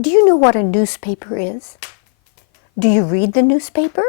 Do you know what a newspaper is? Do you read the newspaper?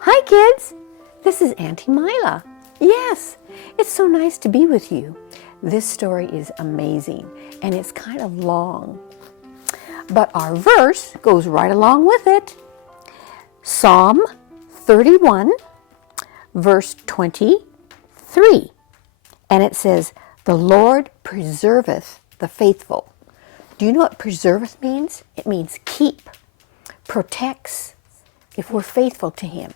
Hi kids, this is Auntie Mila. Yes, it's so nice to be with you. This story is amazing and it's kind of long, but our verse goes right along with it. Psalm 31, verse 23, and it says, "The Lord preserveth the faithful." Do you know what preserveth means? It means keep, protects, if we're faithful to Him.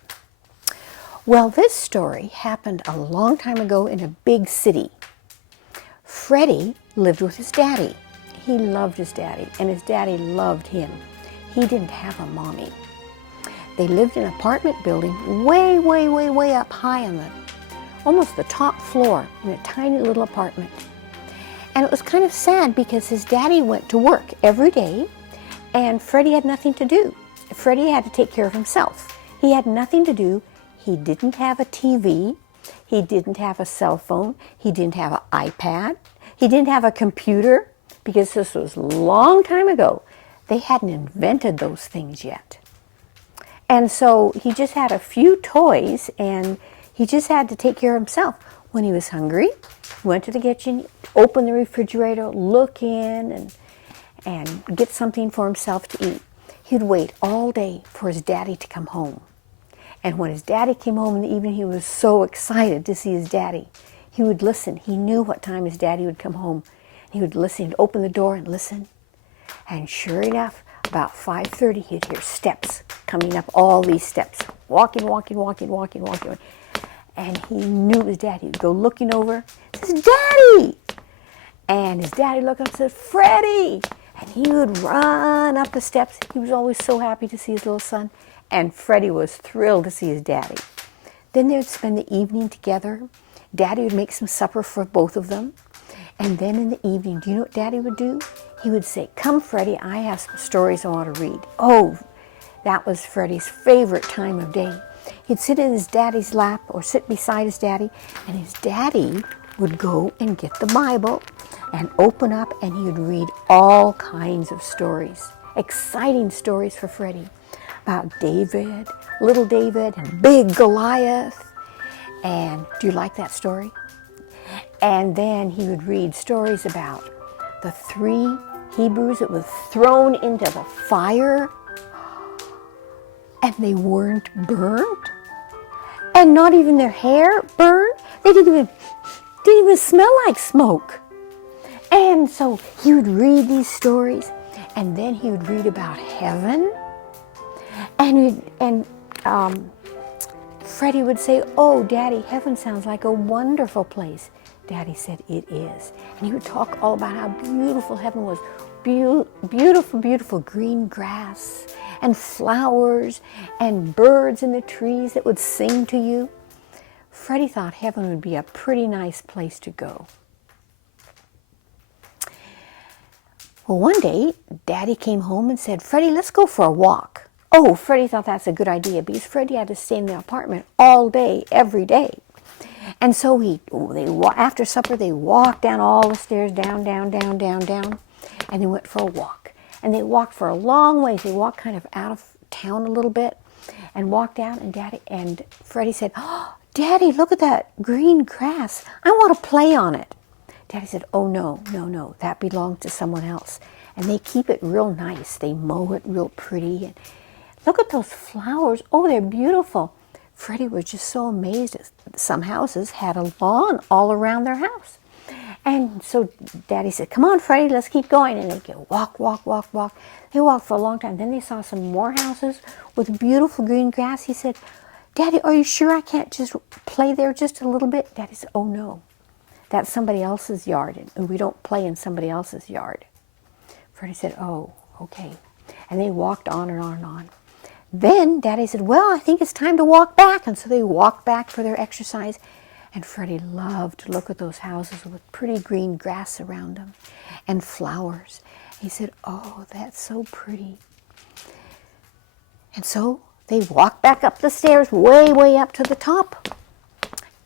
Well, this story happened a long time ago in a big city. Freddie lived with his daddy. He loved his daddy, and his daddy loved him. He didn't have a mommy. They lived in an apartment building way, way, way, way up high on almost the top floor in a tiny little apartment. And it was kind of sad because his daddy went to work every day and Freddie had nothing to do. Freddie had to take care of himself. He had nothing to do. He didn't have a TV. He didn't have a cell phone. He didn't have an iPad. He didn't have a computer because this was a long time ago. They hadn't invented those things yet. And so he just had a few toys and he just had to take care of himself. When he was hungry, he went to the kitchen, opened the refrigerator, look in and get something for himself to eat. He'd wait all day for his daddy to come home. And when his daddy came home in the evening, he was so excited to see his daddy. He would listen. He knew what time his daddy would come home. He would listen. He'd open the door and listen. And sure enough, about 5:30, he'd hear steps coming up all these steps. Walking. And he knew it was Daddy. He'd go looking over. Says, "Daddy!" And his daddy looked up and said, "Freddie!" And he would run up the steps. He was always so happy to see his little son. And Freddie was thrilled to see his daddy. Then they would spend the evening together. Daddy would make some supper for both of them. And then in the evening, do you know what Daddy would do? He would say, "Come, Freddie, I have some stories I want to read." Oh, that was Freddie's favorite time of day. He'd sit in his daddy's lap or sit beside his daddy, and his daddy would go and get the Bible and open up, and he would read all kinds of stories, exciting stories for Freddie about David, little David, and big Goliath. And do you like that story? And then he would read stories about the 3 Hebrews that were thrown into the fire and they weren't burned, and not even their hair burned. They didn't even smell like smoke. And so he would read these stories, and then he would read about heaven, and Freddie would say, "Oh, Daddy, heaven sounds like a wonderful place." Daddy said, "It is." And he would talk all about how beautiful heaven was. Beautiful, beautiful green grass and flowers and birds in the trees that would sing to you. Freddie thought heaven would be a pretty nice place to go. Well, one day, Daddy came home and said, "Freddie, let's go for a walk." Oh, Freddie thought that's a good idea because Freddie had to stay in the apartment all day, every day. And so after supper, they walked down all the stairs, down, and they went for a walk. And they walked for a long ways. They walked kind of out of town a little bit and walked out, and Freddie said, "Oh, Daddy, look at that green grass. I want to play on it." Daddy said, "Oh, no, that belongs to someone else. And they keep it real nice. They mow it real pretty. And look at those flowers. Oh, they're beautiful." Freddie was just so amazed that some houses had a lawn all around their house. And so Daddy said, "Come on, Freddie, let's keep going." And they go walk. They walked for a long time. Then they saw some more houses with beautiful green grass. He said, "Daddy, are you sure I can't just play there just a little bit?" Daddy said, "Oh, no. That's somebody else's yard, and we don't play in somebody else's yard." Freddie said, "Oh, okay." And they walked on and on and on. Then Daddy said, "Well, I think it's time to walk back." And so they walked back for their exercise. And Freddie loved to look at those houses with pretty green grass around them. and flowers. He said, oh, that's so pretty. And so they walked back up the stairs, way, way up to the top,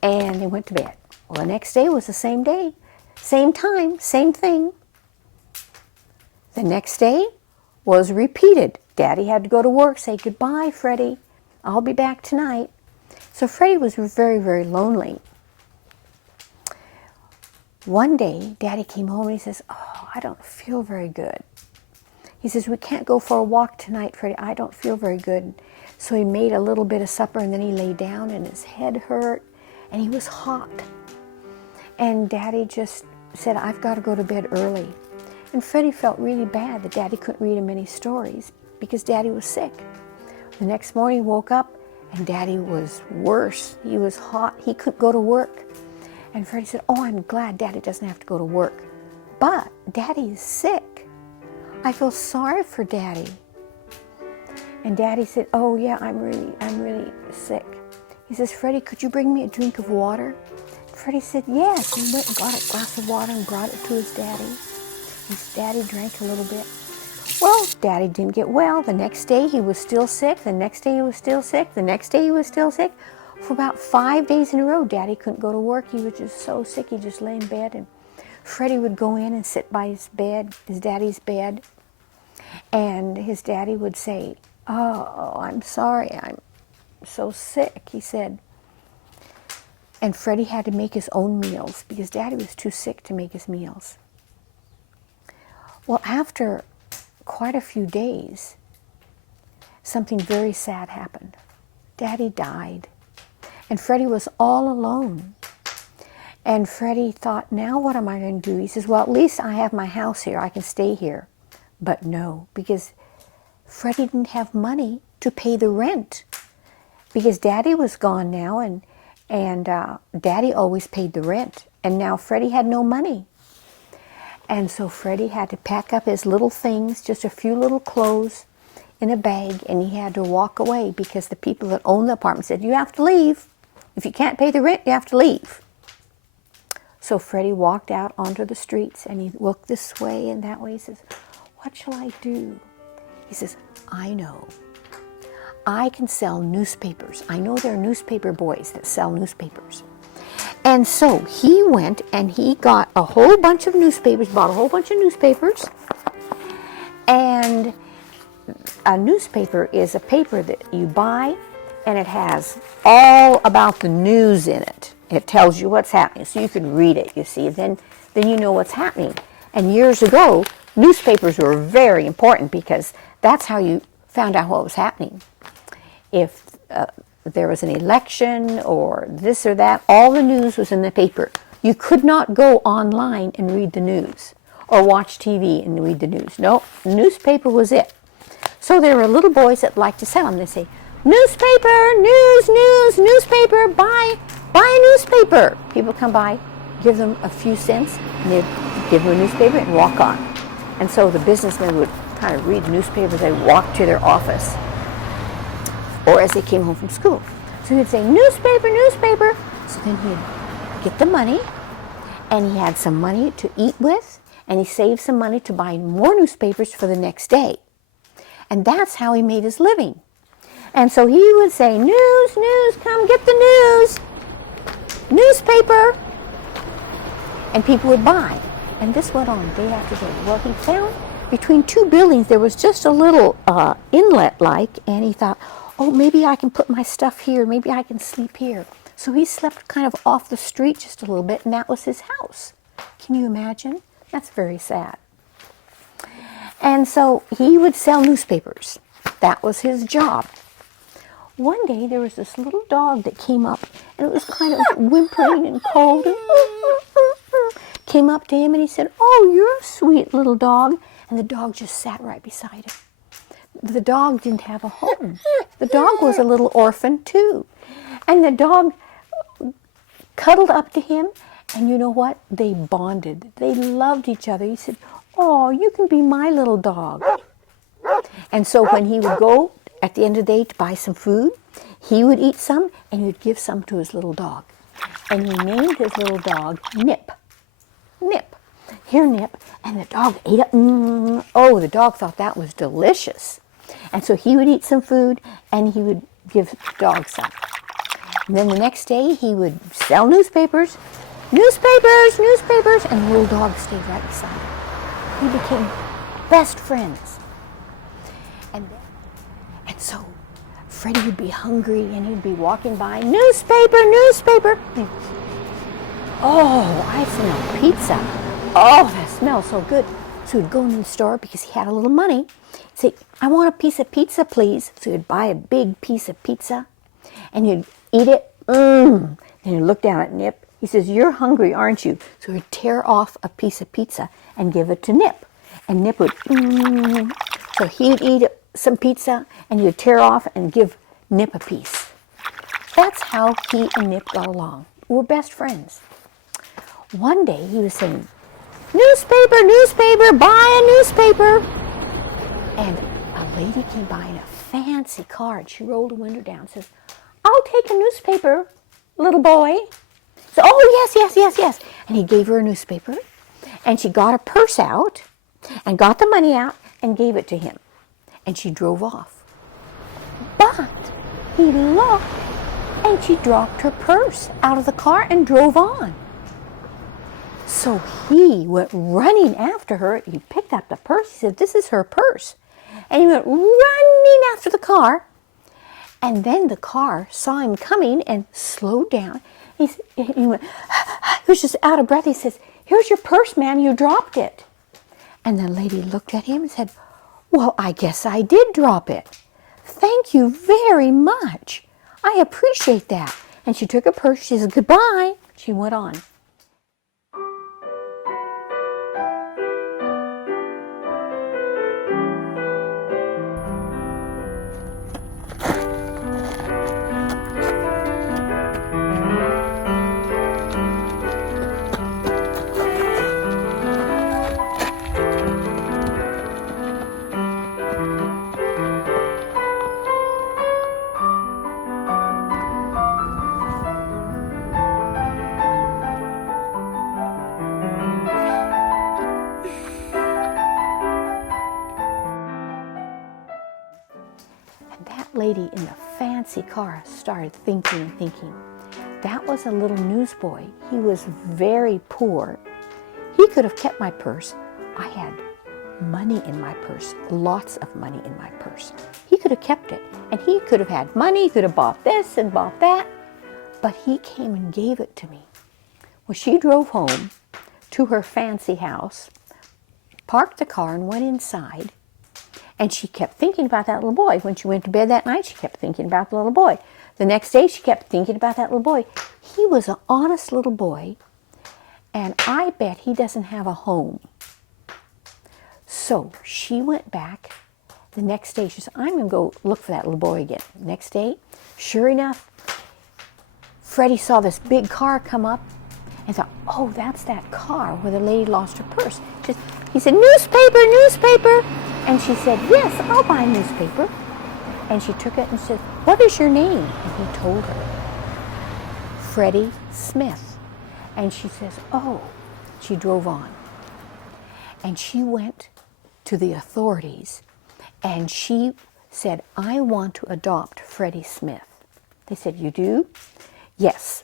and they went to bed. Well, the next day was the same day, same time, same thing. The next day was repeated. Daddy had to go to work, say goodbye, Freddie. I'll be back tonight. So Freddie was very, very lonely. One day, Daddy came home and he says, oh, I don't feel very good. He says, we can't go for a walk tonight, Freddie. I don't feel very good. So he made a little bit of supper and then he lay down and his head hurt and he was hot. And Daddy just said, I've got to go to bed early. And Freddie felt really bad that Daddy couldn't read him any stories because Daddy was sick. The next morning he woke up and Daddy was worse. He was hot. He couldn't go to work. And Freddie said, oh, I'm glad Daddy doesn't have to go to work. But Daddy is sick. I feel sorry for Daddy. And Daddy said, oh yeah, I'm really sick. He says, Freddie, could you bring me a drink of water? Freddie said, yes. He went and got a glass of water and brought it to his daddy. His daddy drank a little bit. Well, Daddy didn't get well. The next day he was still sick. The next day he was still sick. The next day he was still sick. For about 5 days in a row, Daddy couldn't go to work. He was just so sick. He just lay in bed. And Freddie would go in and sit by his bed, his daddy's bed. And his daddy would say, oh, I'm sorry. I'm so sick, he said. And Freddie had to make his own meals because Daddy was too sick to make his meals. Well, after quite a few days, something very sad happened. Daddy died, and Freddie was all alone. And Freddie thought, now what am I going to do? He says, well, at least I have my house here. I can stay here. But no, because Freddie didn't have money to pay the rent because Daddy was gone now, and Daddy always paid the rent, and now Freddie had no money. And so Freddie had to pack up his little things, just a few little clothes in a bag, and he had to walk away because the people that owned the apartment said, you have to leave. If you can't pay the rent, you have to leave. So Freddie walked out onto the streets, and he looked this way and that way. He says, what shall I do? He says, I know. I can sell newspapers. I know there are newspaper boys that sell newspapers. And so he went and he got a whole bunch of newspapers, bought a whole bunch of newspapers. And a newspaper is a paper that you buy, and it has all about the news in it. It tells you what's happening, so you can read it, you see. Then you know what's happening. And years ago, newspapers were very important because that's how you found out what was happening. If there was an election or this or that, all the news was in the paper. You could not go online and read the news or watch TV and read the news. No, newspaper was it. So there were little boys that liked to sell them. They say, newspaper, news, newspaper, buy a newspaper. People come by, give them a few cents, and they'd give them a newspaper and walk on. And so the businessmen would kind of read the newspaper as they walked to their office or as they came home from school. So he'd say, newspaper, newspaper. So then he'd get the money, and he had some money to eat with, and he saved some money to buy more newspapers for the next day. And that's how he made his living. And so he would say, news, come get the news. Newspaper. And people would buy. And this went on day after day. Well, he found between two buildings there was just a little inlet-like, and he thought, oh, maybe I can put my stuff here. Maybe I can sleep here. So he slept kind of off the street just a little bit, and that was his house. Can you imagine? That's very sad. And so he would sell newspapers. That was his job. One day there was this little dog that came up, and it was kind of whimpering and cold. And came up to him and he said, oh, you're a sweet little dog. And the dog just sat right beside him. The dog didn't have a home. The dog was a little orphan too. And the dog cuddled up to him, and you know what? They bonded. They loved each other. He said, oh, you can be my little dog. And so when he would go at the end of the day to buy some food, he would eat some, and he would give some to his little dog. And he named his little dog Nip. Nip. Here, Nip, And the dog ate it. Oh, the dog thought that was delicious. And so he would eat some food and he would give the dog some. And then the next day he would sell newspapers, and the little dog stayed right beside him. He became best friends. And so Freddie would be hungry and he'd be walking by, newspaper. Oh, I smell pizza. Oh, that smells so good. So he'd go into the store because he had a little money. He'd say, I want a piece of pizza, please. So he'd buy a big piece of pizza and he'd eat it. Then he'd look down at Nip. He says, you're hungry, aren't you? So he'd tear off a piece of pizza and give it to Nip. And Nip would, So he'd eat some pizza and he'd tear off and give Nip a piece. That's how he and Nip got along. We're best friends. One day he was saying, newspaper, buy a newspaper. And a lady came by in a fancy car and she rolled the window down and says, I'll take a newspaper, little boy. So, oh, yes. And he gave her a newspaper and she got a purse out and got the money out and gave it to him. And she drove off. But he looked and she dropped her purse out of the car and drove on. So he went running after her. He picked up the purse. He said, this is her purse. And he went running after the car. And then the car saw him coming and slowed down. He went, he was just out of breath. He says, here's your purse, ma'am. You dropped it. And the lady looked at him and said, well, I guess I did drop it. Thank you very much. I appreciate that. And she took her purse. She said, goodbye. She went on. Lady in the fancy car started thinking. That was a little newsboy. He was very poor. He could have kept my purse. I had money in my purse, lots of money in my purse. He could have kept it, and he could have had money. He could have bought this and bought that, but he came and gave it to me. Well, she drove home to her fancy house, parked the car, and went inside. And she kept thinking about that little boy. When she went to bed that night, she kept thinking about the little boy. The next day, she kept thinking about that little boy. He was an honest little boy, and I bet he doesn't have a home. So she went back. The next day, she said, I'm going to go look for that little boy again. Next day, sure enough, Freddie saw this big car come up and thought, oh, that's that car where the lady lost her purse. He said, newspaper. And she said, yes, I'll buy a newspaper. And she took it and said, what is your name? And he told her, Freddie Smith. And she says, oh. She drove on. And she went to the authorities and she said, I want to adopt Freddie Smith. They said, you do? Yes.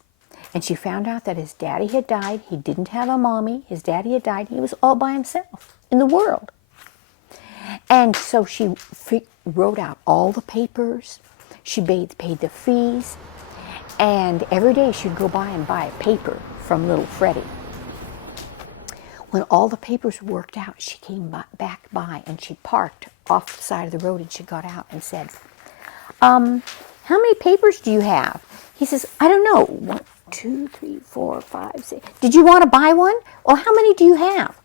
And she found out that his daddy had died. He didn't have a mommy. His daddy had died. He was all by himself in the world. And so she wrote out all the papers. She paid the fees. And every day she'd go by and buy a paper from little Freddie. When all the papers were worked out, she came back by and she parked off the side of the road and she got out and said, how many papers do you have? He says, I don't know. 1, 2, 3, 4, 5, 6. Did you want to buy one? Well, how many do you have?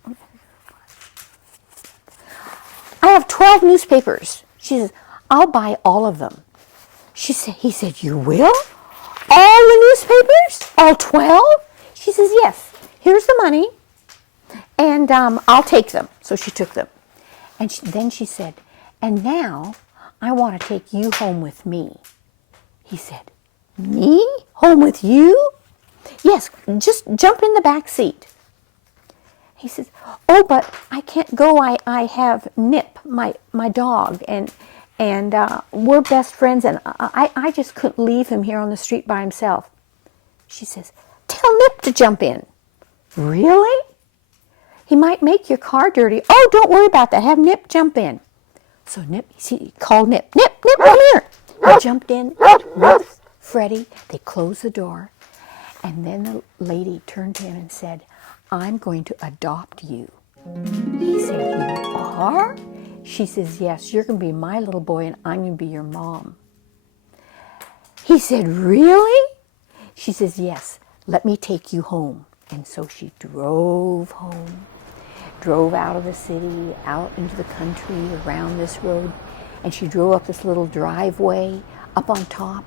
I have 12 newspapers. She says, I'll buy all of them. He said, you will? All the newspapers? All 12? She says, yes. Here's the money, and I'll take them. So she took them. And then she said, and now I want to take you home with me. He said, me? Home with you? Yes, just jump in the back seat. He says, oh, but I can't go. I have Nip, my dog, and we're best friends, and I just couldn't leave him here on the street by himself. She says, tell Nip to jump in. Really? He might make your car dirty. Oh, don't worry about that. Have Nip jump in. So Nip, he called Nip. Nip, come here. He jumped in with Freddie. They closed the door. And then the lady turned to him and said, I'm going to adopt you. He said, you are? She says, yes, you're going to be my little boy and I'm going to be your mom. He said, really? She says, yes, let me take you home. And so she drove home, drove out of the city, out into the country, around this road, and she drove up this little driveway up on top,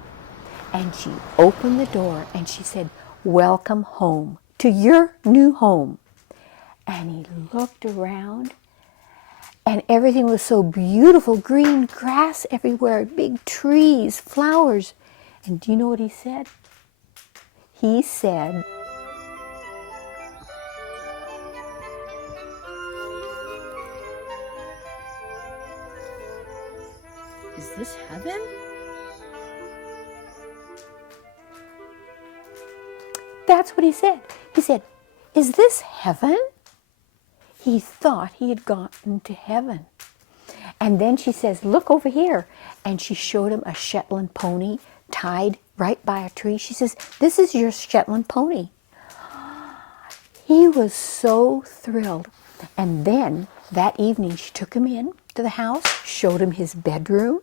and she opened the door and she said, welcome home to your new home. And he looked around and everything was so beautiful, green grass everywhere, big trees, flowers. And do you know what he said? He said, is this heaven? that's what he said. He said, is this heaven? He thought he had gotten to heaven. And then she says, look over here. And she showed him a Shetland pony tied right by a tree. She says, this is your Shetland pony. He was so thrilled. And then that evening she took him in to the house, showed him his bedroom.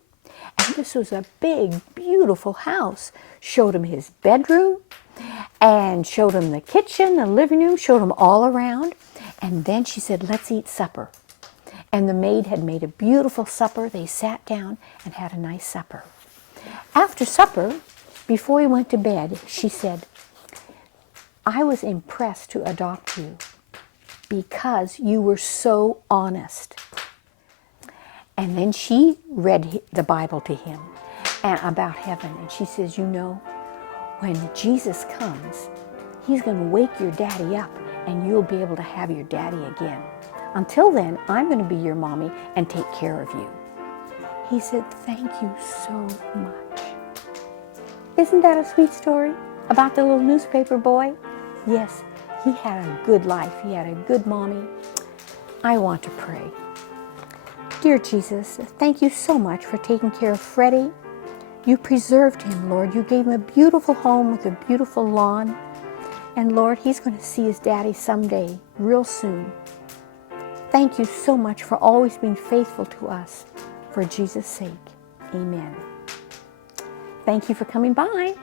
And this was a big, beautiful house. Showed him his bedroom and showed him the kitchen, the living room, showed him all around. And then she said, let's eat supper. And the maid had made a beautiful supper. They sat down and had a nice supper. After supper, before he went to bed, she said, I was impressed to adopt you because you were so honest. And then she read the Bible to him and about heaven. And she says, you know, when Jesus comes, he's going to wake your daddy up and you'll be able to have your daddy again. Until then, I'm going to be your mommy and take care of you. He said, thank you so much. Isn't that a sweet story about the little newspaper boy? Yes, he had a good life. He had a good mommy. I want to pray. Dear Jesus, thank you so much for taking care of Freddie. You preserved him, Lord. You gave him a beautiful home with a beautiful lawn. And Lord, he's going to see his daddy someday, real soon. Thank you so much for always being faithful to us. For Jesus' sake, amen. Thank you for coming by.